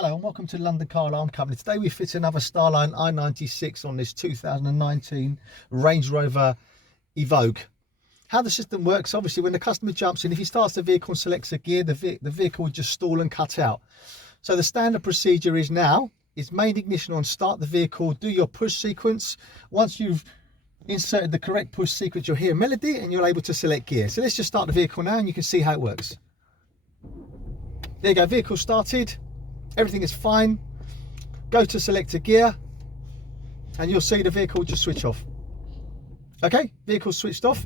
Hello and welcome to London Car Alarm Company. Today we fit another Starline i96 on this 2019 Range Rover Evoque. How the system works, obviously when the customer jumps in, if he starts the vehicle and selects a gear, the vehicle will just stall and cut out. So the standard procedure is now, is main ignition on, start the vehicle, do your push sequence. Once you've inserted the correct push sequence, you'll hear a melody and you're able to select gear. So let's just start the vehicle now and you can see how it works. There you go, vehicle started. Everything is fine. Go to select a gear and you'll see the vehicle just switch off. Okay, vehicle switched off.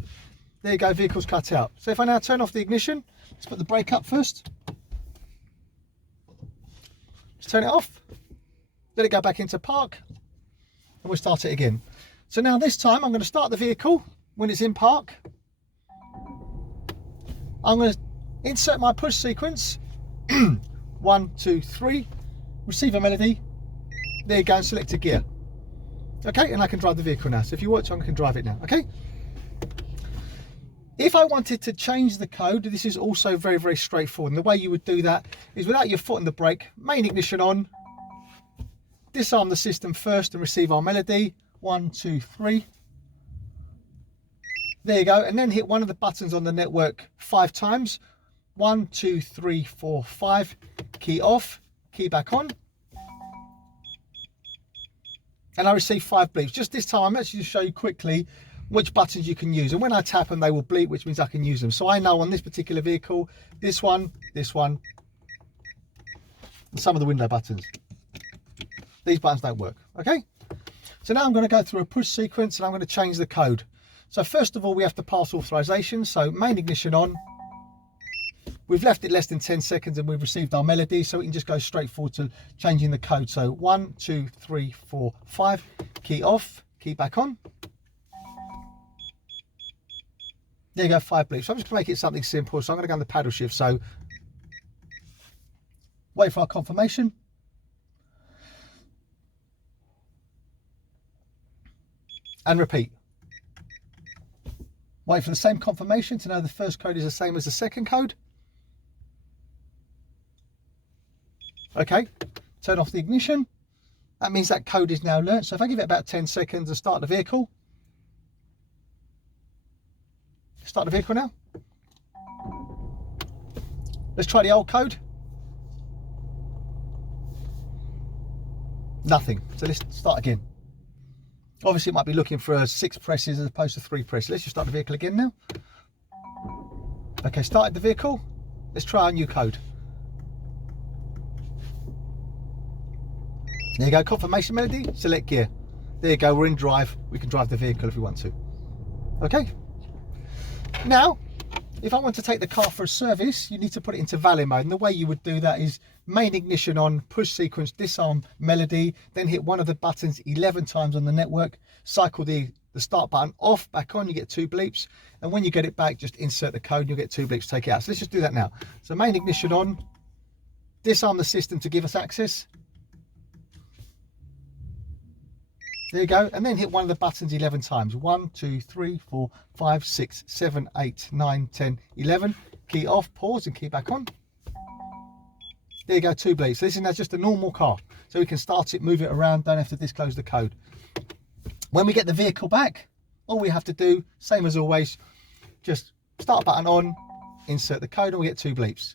There you go, vehicle's cut out. So if I now turn off the ignition, let's put the brake up first. Just turn it off. Let it go back into park and we'll start it again. So now this time I'm going to start the vehicle when it's in park. I'm going to insert my push sequence. 1, 2, 3, receive a melody, there you go, and select a gear. Okay, and I can drive the vehicle now. So if you watch, I can drive it now, okay? If I wanted to change the code, this is also very, very straightforward. And the way you would do that is without your foot on the brake, main ignition on, disarm the system first and receive our melody, 1, 2, 3. There you go, and then hit one of the buttons on the network 5 times. 1, 2, 3, 4, 5. Key off, key back on. And I receive 5 bleeps. Just this time, I'm actually to show you quickly which buttons you can use. And when I tap them, they will bleep, which means I can use them. So I know on this particular vehicle, this one, and some of the window buttons. These buttons don't work, okay? So now I'm going to go through a push sequence and I'm going to change the code. So first of all, we have to pass authorization. So main ignition on. We've left it less than 10 seconds and we've received our melody, so we can just go straight forward to changing the code. So 1, 2, 3, 4, 5. Key off, key back on. There you go, 5 bleeps. So I'm just going to make it something simple. So I'm going to go on the paddle shift. So wait for our confirmation. And repeat. Wait for the same confirmation to know the first code is the same as the second code. Okay, turn off the ignition. That means that code is now learnt. So if I give it about 10 seconds and start the vehicle. Start the vehicle now. Let's try the old code. Nothing. So let's start again. Obviously it might be looking for 6 presses as opposed to 3 presses. Let's just start the vehicle again now. Okay, started the vehicle. Let's try our new code. There you go, confirmation melody, select gear. There you go, we're in drive. We can drive the vehicle if we want to. Okay. Now, if I want to take the car for a service, you need to put it into valet mode. And the way you would do that is main ignition on, push sequence, disarm melody, then hit one of the buttons 11 times on the network, cycle the start button off, back on, you get 2 bleeps. And when you get it back, just insert the code and you'll get 2 bleeps, take it out. So let's just do that now. So main ignition on, disarm the system to give us access. There you go, and then hit one of the buttons 11 times. 1, 2, 3, 4, 5, 6, 7, 8, 9, 10, 11. Key off, pause and key back on. There you go, 2 bleeps. So this is now just a normal car. So we can start it, move it around, don't have to disclose the code. When we get the vehicle back, all we have to do, same as always, just start button on, insert the code and we get 2 bleeps.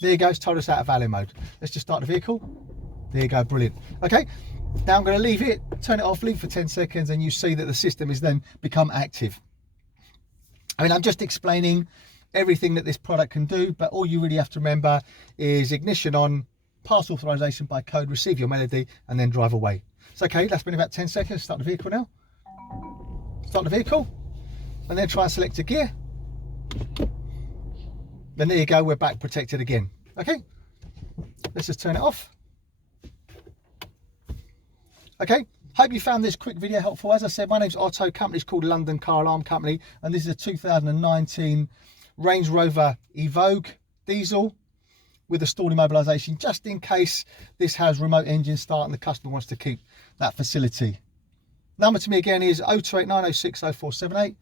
There you go, it's told us out of valet mode. Let's just start the vehicle. There you go, brilliant. Okay, now I'm going to leave it, turn it off, leave for 10 seconds, and you see that the system is then become active. I mean, I'm just explaining everything that this product can do, but all you really have to remember is ignition on, pass authorization by code, receive your melody, and then drive away. It's okay, that's been about 10 seconds. Start the vehicle now. Start the vehicle, and then try and select a gear. Then there you go, we're back protected again. Okay, let's just turn it off. Okay, hope you found this quick video helpful. As I said, my name's Otto, company's called London Car Alarm Company, and this is a 2019 Range Rover Evoque diesel with a stall immobilisation, just in case this has remote engine start and the customer wants to keep that facility. Number to me again is 0289060478.